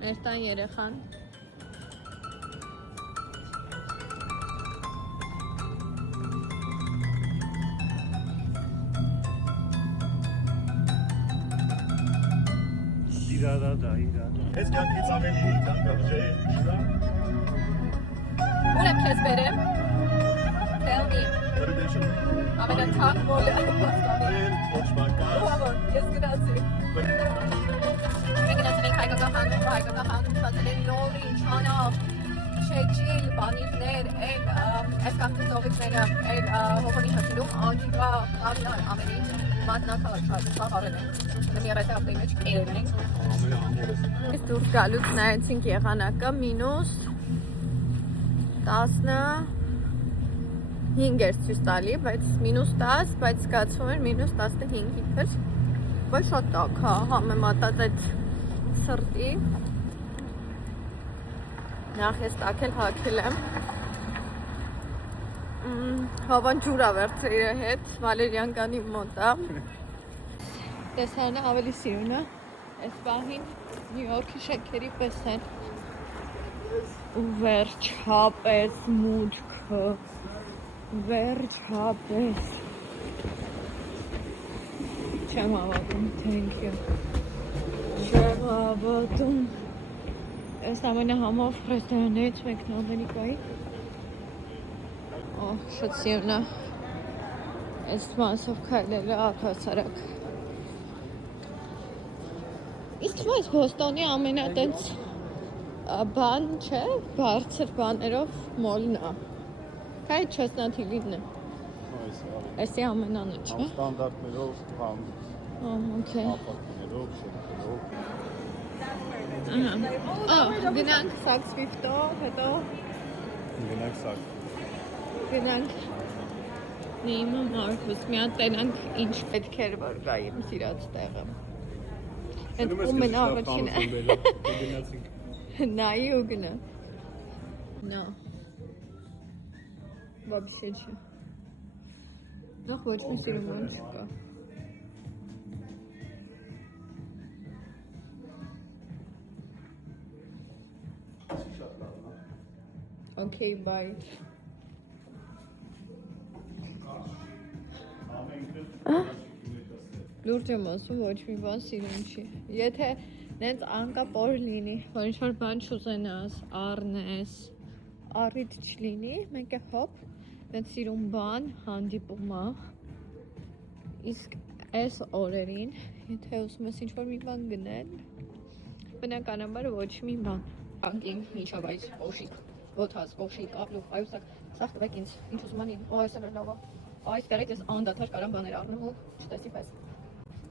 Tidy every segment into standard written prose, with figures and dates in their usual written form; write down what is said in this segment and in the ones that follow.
Ներտան երեխան։ Իրադա։ Ես կյանքից ավելի կանգնաժե շուրա։ Ուր եմ քեզ բերեմ։ Tell me։ Ամենաթանկ մոլը Հայաստանի։ Ոչ բանկար։ Ես գնացի։ Մենք գնացել ենք հայկական հանդում ստացել են լորի, չանավ, չեջիլ, բանիրներ, այս կամտուզողիկները, հողոնի հաճիլում, անջիկա, կարնար, ամենին մատնակալ շատ սաղարել են։ Նմիրետ ապտեի մեջ կերել ենք։ Ես դուրս գալուց նայեցինք եղանակը մինուս 15 էր ցույց տալի, բայց մինուս 10, բայց զգացվում էր մինուս 15 իբր։ Բայց շատ տաք, հա, համեմատած այդ սրտի։ Նախ ես տակել հագել եմ։ Հավան ջուր ա վերցրել իր հետ, Վալերյան կանի մոտ ա։ Տեսարանը ավելի սիրուն է, այս պահին Նյու Յորքի շենքերի պես են։ Ու վերջապես մուտքը, վերջապես։ Չեմ հավատում, thank you։ Չեմ հավատում։ Այս ամենահամով ռեստորաններից մեկն Ամերիկայի։ Օ, շատ սիրուն է։ Այս մասով քայլելը առհասարակ։ Իսկ թվում է Բոստոնի ամենատենց բան չէ, բարձր բաներով մոլն է։ Կայ չեսնաթիլինն է։ Այսի ամենանը չէ։ Ստանդարտներով, բան։ Okay։ Ապակներով, շենքերով։ Գնանք Saks Fifth-ով, հետո Գնանք Saks։ գնանք Նեյմա Մարկուս, մի հատ տենանք ինչ պետք էր որ գա իմ սիրած տեղը։ Այդ ումեն առաջինը։ Նայի ու գնա։ No։ Բաբիսե չի։ Դող ոչ մի սիրում ան չկա։ Okay, bye։ Լուրջ եմ ասում, ոչ մի բան սիրում չի։ Եթե նենց անկապոր լինի, որ ինչ-որ բան չուզենաս, առնես, առիթ չլինի, մենք է հոպ, նենց սիրում բան հանդիպում է, իսկ այս օրերին, եթե ուզում ես ինչ-որ մի բան գնել, բնականաբար ոչ մի բան։ Անկին միջավայր, օշիկ, ոտհազ, օշիկ, ապլուխ, այուսակ, սաղ տվեք ինձ, ինչ ուզում անին, ու այս էլ լավա, այս տեղից ես անդադար կարամ բաներ առնում ու չտեսի պես։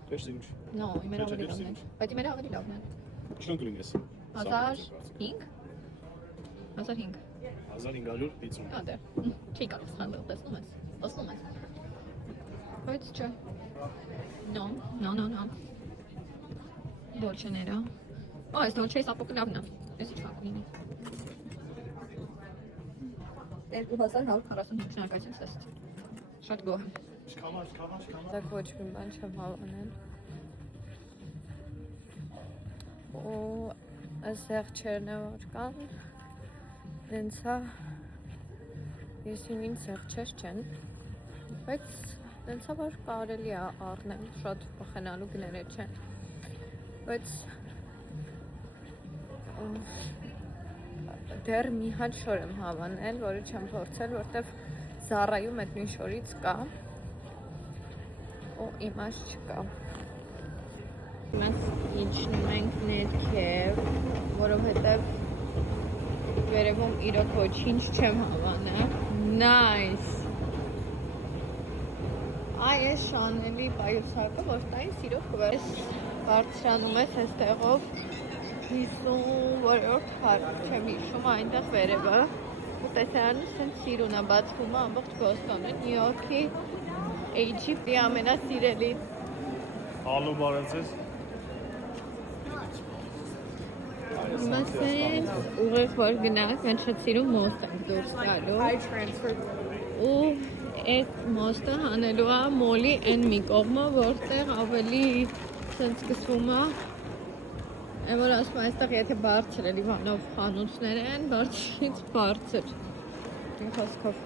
Տես ինչ։ No, իմեր ավելի լավն են, բայց իմեր ավելի լավն են։ Չնք լինես։ 1500 1550։ Ադե, չի կարող սխալվել, տեսնում ես, բայց չէ, no, դոլչեները, այս դոլչեի սապոկը լավն է, ես ինչ կակ լինի, 2145 շնորհակալություն սեզ, շատ գոհ եմ, դակ ոչ մի բան չեմ հավանել, ու այս զեղչերն է որ կան, դենց հա, ես ինին զեղչեր չեն, բայց դենց հա որ կարելի է առնել, շատ պխենալու գները չեն, բայց դեր մի հատ շոր եմ հավանել, որը չեմ փորձել, որտև Զարայում այդ նույն շորից կա, ու իմաց չկա։ Մենք իջնում ենք ներքև, որովհետև վերևում իրոք ոչինչ չեմ հավանել։ Nice։ Այ այս Շանելի պայուսակը, որ տային սիրով կվես բարձրանում ես այստեղով 50-րդ հարկ չեմ հիշում այնտեղ վերևը ու տեսարանը սենց սիրուն է բացվում է ամբողջ Բոստոնը, Նյու Յորքի HFD ամենասիրելի Ալո բարև ձեզ։ Մասեն ուղեղ որ գնանք, մենք շատ սիրում մոստ ենք դուրս գալու ու այդ մոստը հանելու է մոլի են մի կողմը, որտեղ ավելի սենց սկսվում է Եմ որ ասում այստեղ եթե բարձր է Լիվանով խանութներ են, բարձրից բարձր։ Իմ խոսքով։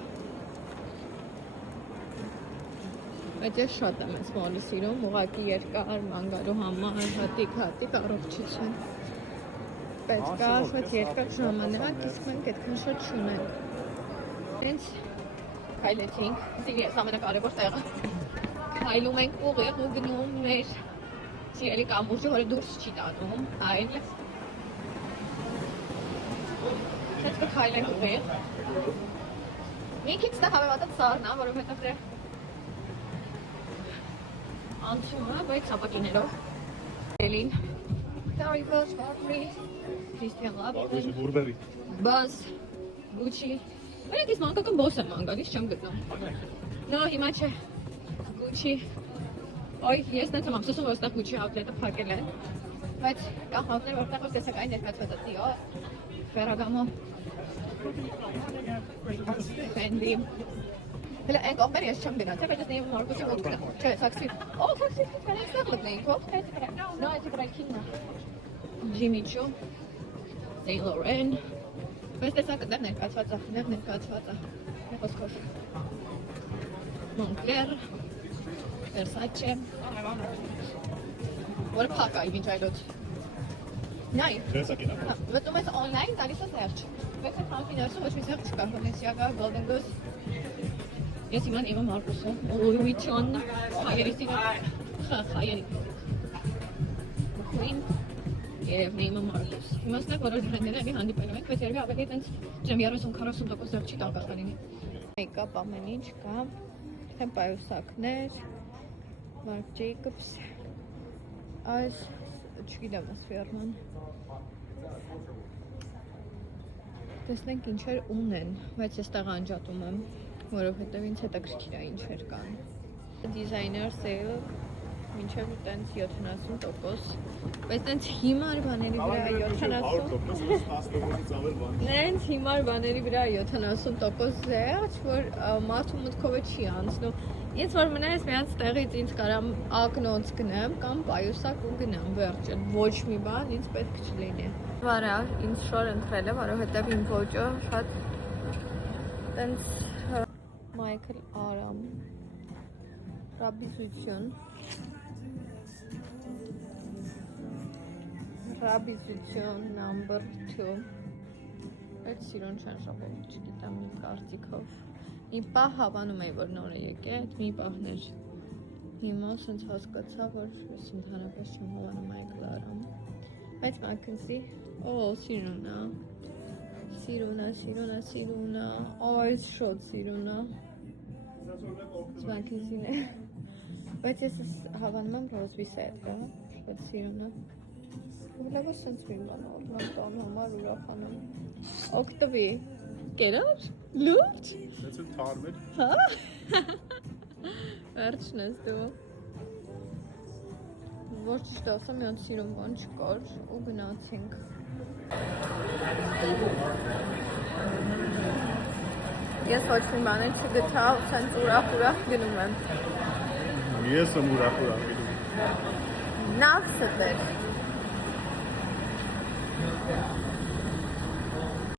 Բայց ես շատ եմ այս մոլը սիրում, ուղղակի երկար ման գալու համար, հատիկ առողջություն։ Բայց կա շատ երկար ժամանակ, իսկ մենք այդքան շատ չունենք։ Հենց քայլեցինք, սիրի ես ամենակարևոր տեղը։ Քայլում ենք ուղիղ ու գնում մեր սիրելի կամուրջը, որը դուրս չի տանում, այն հենց կքայլենք ուղիղ։ Մի քիչ դա հավևատած սառն է, որովհետև դե անցում է, բայց ապակիներով Էլին Տարիվոս, Բարբրի, Քրիստիան Լաբովին, Բուրբերի։ Բազ, Գուչի Բայց ես մանկական բոս եմ անգալիս, չեմ գտնում Նո, հիմա չէ Գուչի Ոյ, ես նենց եմ ամսուսում, որ ստեղ Գուչի outlet-ը փակել են Բայց կա խավներ, որտեղ որ տեսակային ներկացված է Dior, Ferragamo Fendi Հələ այն կողմեր ես չեմ գնացել, բայց ես նեյում Մարկոսի ոտք գնա Չէ, սաքսվի Օ, սաքսվի, կանայք ստեղ լգնեինք, ով? Նո, այս կրայքինն է Jimmy Choo Saint Laurent Բայց տեսակ դեռ ներկացված է, ներկացված է Խոսքով Moncler Versace Որը փակ է ինչ այլոց Նայ Վտում ես online, տալիս ես հերջ Բայց է թանքի ներսում ոչ մի սեղջ չկա Balenciaga, Golden Goose Ես իման իմը Մարկոսը Louis Vuitton Հայերի սիրը Հայերի Queen Եվ նեյմը Մարկոս Հիմա ստեղ որոշ բրենդերები հանդիպելու ենք Բայց երևի ավելի տենց ջեմ 30-40% ձեր չի տան կախարինի Make-up ամեն ինչ կա Արդեն պայուսակներ Marc Jacobs Այս չգիտեմ այս ֆիրման Տեսնենք ինչեր ունեն Բայց ես տեղ անջատում եմ Որովհետև ինձ հետաքրքիր է ինչեր կան Designer sale մինչև տենց 70% Բայց տենց հիմար բաների վրա 70% Նենց հիմար բաների վրա 70% զերծ, որ մարդու մտքովը չի անցնում Ինձ որ մնայես միած տեղից ինձ կարամ ակնոց գնեմ կամ պայուսակ ու գնամ վերջը Ոչ մի բան ինձ պետք չլինի Վարա, ինձ շոր ընտրել է, որովհետև իմ ոճը շատ տենց Michael Aram Ռաբիզություն Ռաբիզություն number 2 Այդ սիրուն չեն շապով չգիտեմ մի կարծիքով Մի պահ հավանում էի, որ նոր է եկե, այդ մի պահներ Հիմա սենց հասկացա, որ ես ընդհանրապես չեմ հավանում Michael Aram Բայց մակնսի, օ, սիրուն է Այս շոտ սիրուն է Մակնսին է Բայց ես հավանում եմ ռոզվի սետը, շատ սիրուն է Ուլևը սենց մի բան օրնական համար ուրախանում Օգտվի Կերար? Լուրջ? Սենց էլ թարմեր Հա? Վերջն ես դու Ոչ ճիշտ ասա մի հատ սիրուն բան չկար ու գնացինք Ես ոչ մի բաներ չգտա ու սենց ուրախ գնում եմ Ես եմ ուրախ գնում Նախսդ էր